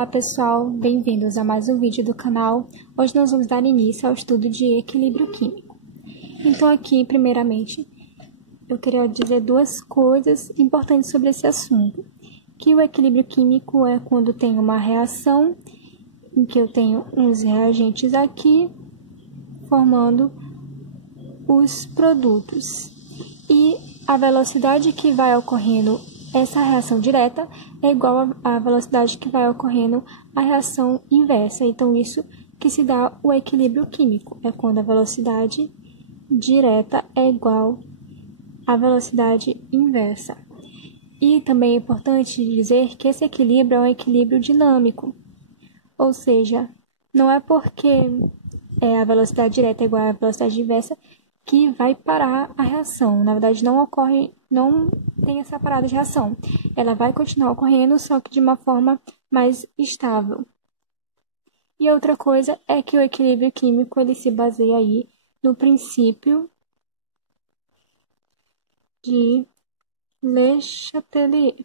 Olá pessoal, bem-vindos a mais um vídeo do canal. Hoje nós vamos dar início ao estudo de equilíbrio químico. Então aqui, primeiramente, eu queria dizer duas coisas importantes sobre esse assunto. Que o equilíbrio químico é quando tem uma reação, em que eu tenho uns reagentes aqui, formando os produtos. E a velocidade que vai ocorrendo essa reação direta é igual à velocidade que vai ocorrendo a reação inversa. Então, isso que se dá o equilíbrio químico. É quando a velocidade direta é igual à velocidade inversa. E também é importante dizer que esse equilíbrio é um equilíbrio dinâmico. Ou seja, não é porque a velocidade direta é igual à velocidade inversa que vai parar a reação. Na verdade, não tem essa parada de reação. Ela vai continuar ocorrendo, só que de uma forma mais estável. E outra coisa é que o equilíbrio químico ele se baseia aí no princípio de Le Chatelier.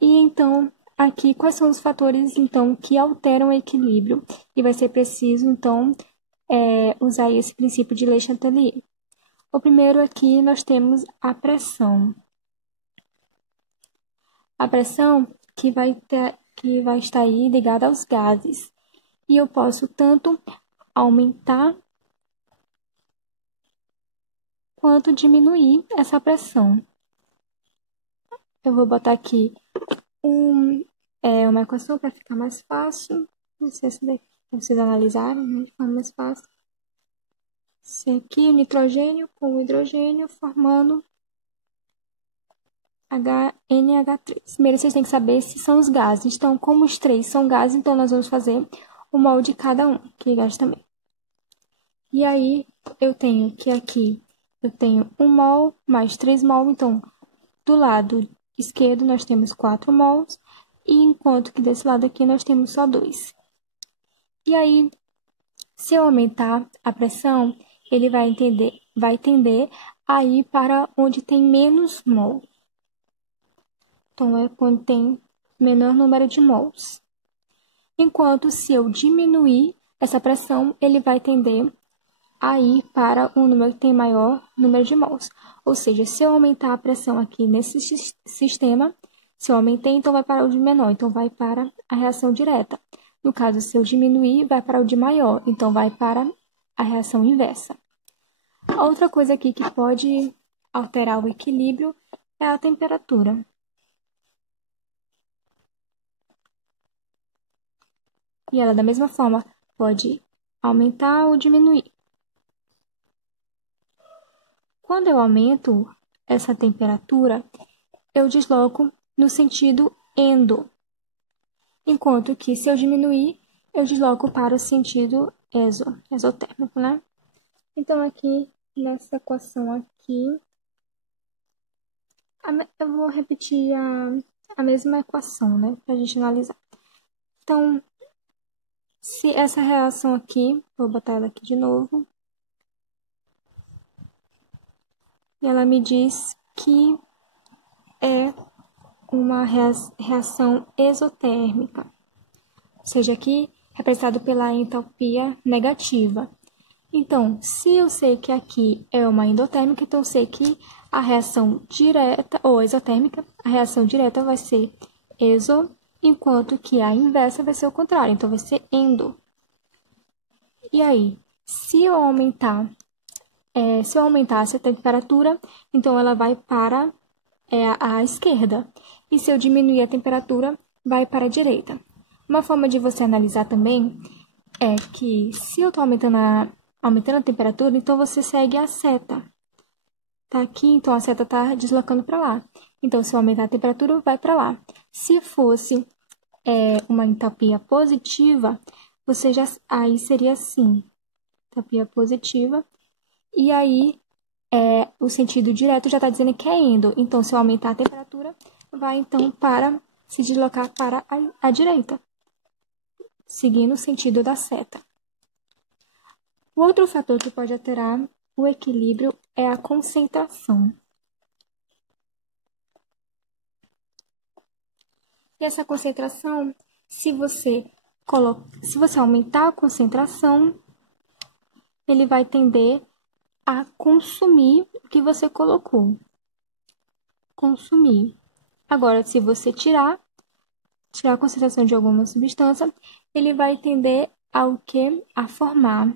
E então, aqui, quais são os fatores, então, que alteram o equilíbrio? E vai ser preciso, então, usar esse princípio de Le Chatelier. O primeiro aqui, nós temos a pressão. A pressão que vai estar aí ligada aos gases. E eu posso tanto aumentar quanto diminuir essa pressão. Eu vou botar aqui uma equação para ficar mais fácil. Não sei se vocês analisarem, né, de forma mais fácil. Esse aqui, o nitrogênio com o hidrogênio formando NH3. Primeiro, vocês têm que saber se são os gases. Então, como os três são gases, então nós vamos fazer o mol de cada um, que é gás também. E aí, eu tenho que aqui, eu tenho 1 mol mais 3 mol. Então, do lado esquerdo, nós temos 4 mols. E enquanto que desse lado aqui, nós temos só 2. E aí, se eu aumentar a pressão, ele vai tender a ir para onde tem menos mol. Então, é quando tem menor número de mols. Enquanto, se eu diminuir essa pressão, ele vai tender a ir para um número que tem maior número de mols. Ou seja, se eu aumentar a pressão aqui nesse sistema, se eu aumentei, então vai para o de menor, então vai para a reação direta. No caso, se eu diminuir, vai para o de maior, então vai para a reação inversa. Outra coisa aqui que pode alterar o equilíbrio é a temperatura. E ela, da mesma forma, pode aumentar ou diminuir. Quando eu aumento essa temperatura, eu desloco no sentido endo. Enquanto que, se eu diminuir, eu desloco para o sentido exotérmico, né? Então, aqui, nessa equação aqui, eu vou repetir a mesma equação, né? Para a gente analisar. Então, se essa reação aqui, vou botar ela aqui de novo. E ela me diz que é uma reação exotérmica. Ou seja, aqui representado pela entalpia negativa. Então, se eu sei que aqui é uma endotérmica, então eu sei que a reação direta, ou exotérmica, a reação direta vai ser exo, enquanto que a inversa vai ser o contrário, então vai ser endo. E aí, se eu aumentasse a temperatura, então ela vai para a esquerda. E se eu diminuir a temperatura, vai para a direita. Uma forma de você analisar também é que se eu estou aumentando a temperatura, então você segue a seta. Tá aqui, então a seta está deslocando para lá. Então, se eu aumentar a temperatura, vai para lá. Se fosse uma entalpia positiva, aí seria assim. Entalpia positiva. E aí, o sentido direto já está dizendo que é endo. Então, se eu aumentar a temperatura, vai então para se deslocar para a direita, seguindo o sentido da seta. O outro fator que pode alterar o equilíbrio é a concentração. E essa concentração, se você aumentar a concentração, ele vai tender a consumir o que você colocou. Consumir. Agora, se você tirar a concentração de alguma substância, ele vai tender ao que? A formar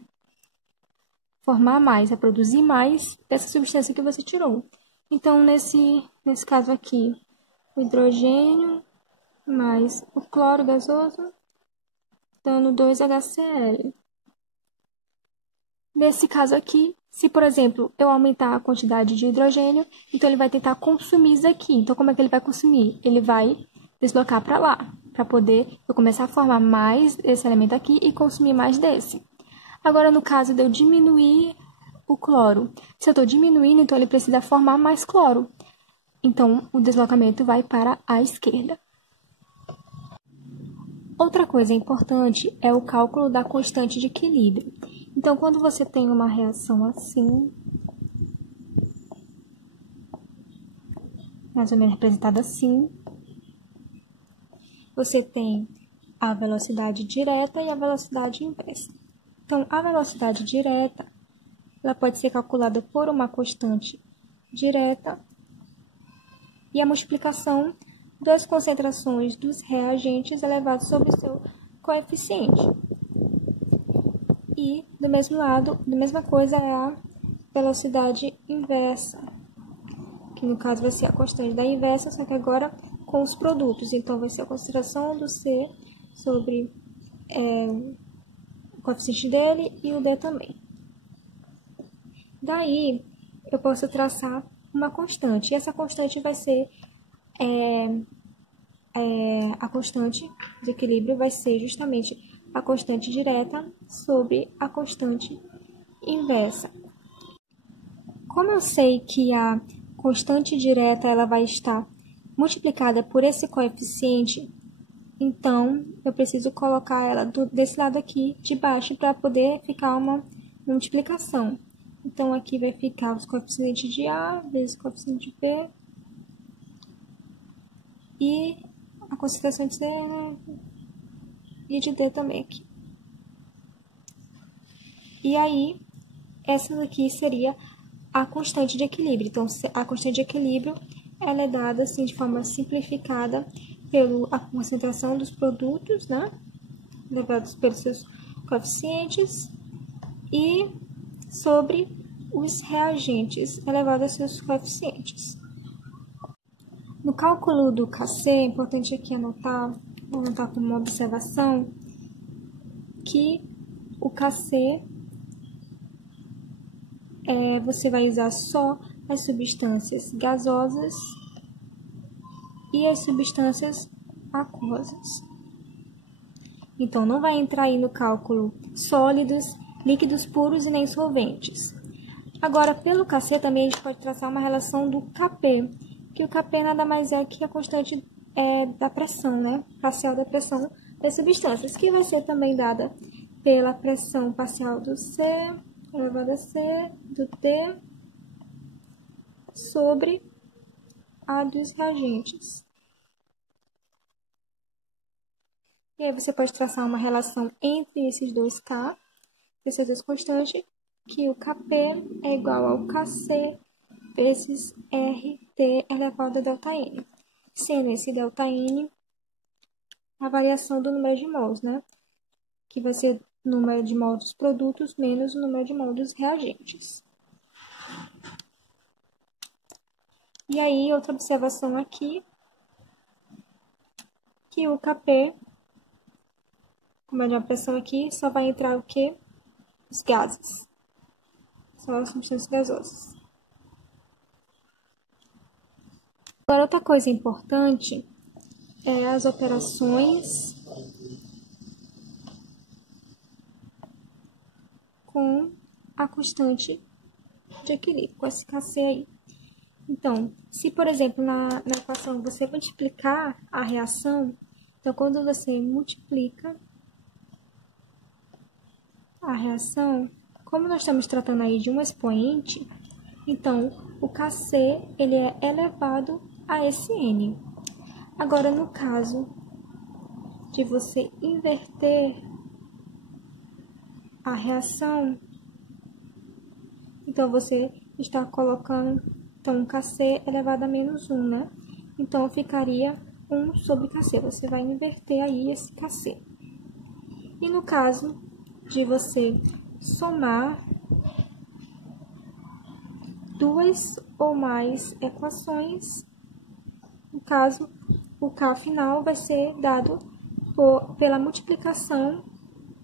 mais, a produzir mais dessa substância que você tirou. Então, nesse caso aqui, o hidrogênio mais o cloro gasoso, dando 2HCl. Nesse caso aqui, se, por exemplo, eu aumentar a quantidade de hidrogênio, então ele vai tentar consumir isso aqui. Então, como é que ele vai consumir? Ele vai deslocar para lá, para poder eu começar a formar mais esse elemento aqui e consumir mais desse. Agora, no caso de eu diminuir o cloro, se eu estou diminuindo, então ele precisa formar mais cloro. Então, o deslocamento vai para a esquerda. Outra coisa importante é o cálculo da constante de equilíbrio. Então, quando você tem uma reação assim, mais ou menos representada assim, você tem a velocidade direta e a velocidade inversa. Então, a velocidade direta, ela pode ser calculada por uma constante direta e a multiplicação das concentrações dos reagentes elevados sobre o seu coeficiente. E, do mesmo lado, a mesma coisa é a velocidade inversa, que no caso vai ser a constante da inversa, só que agora com os produtos. Então, vai ser a concentração do C sobre o coeficiente dele e o D também. Daí, eu posso traçar uma constante. E essa constante vai ser a constante de equilíbrio vai ser justamente a constante direta sobre a constante inversa. Como eu sei que a constante direta ela vai estar multiplicada por esse coeficiente, então eu preciso colocar ela desse lado aqui de baixo para poder ficar uma multiplicação. Então, aqui vai ficar os coeficientes de A vezes o coeficiente de B e a concentração de C, né? E de D também aqui. E aí, essa daqui seria a constante de equilíbrio. Então, a constante de equilíbrio ela é dada assim de forma simplificada pela concentração dos produtos, né? Levados pelos seus coeficientes e sobre os reagentes elevados a seus coeficientes. No cálculo do Kc, é importante aqui vou anotar como uma observação, que o Kc você vai usar só as substâncias gasosas e as substâncias aquosas. Então, não vai entrar aí no cálculo sólidos, líquidos puros e nem solventes. Agora, pelo Kc também a gente pode traçar uma relação do Kp, que o Kp nada mais é que a constante da pressão, né? Parcial da pressão das substâncias, que vai ser também dada pela pressão parcial do C elevado a C do T sobre a dos reagentes. E aí você pode traçar uma relação entre esses dois K, essas duas constantes, que o Kp é igual ao Kc vezes RT elevado a ΔN. Sendo esse ΔN a variação do número de mols, né? Que vai ser o número de mols dos produtos menos o número de mols dos reagentes. E aí, outra observação aqui, que o Kp, como é de uma pressão aqui, só vai entrar o quê? Os gases. Só as substâncias gasosas. Agora, outra coisa importante é as operações com a constante de equilíbrio, com esse Kc aí. Então, se, por exemplo, na equação você multiplicar a reação, então, quando você multiplica a reação, como nós estamos tratando aí de um expoente, então, o Kc ele é elevado a esse N. Agora, no caso de você inverter a reação, então você está colocando um kc elevado a menos 1, né? Então, ficaria 1 sobre kc. Você vai inverter aí esse kc. E no caso de você somar duas ou mais equações, no caso, o K final vai ser dado pela multiplicação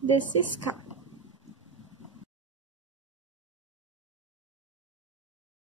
desses K.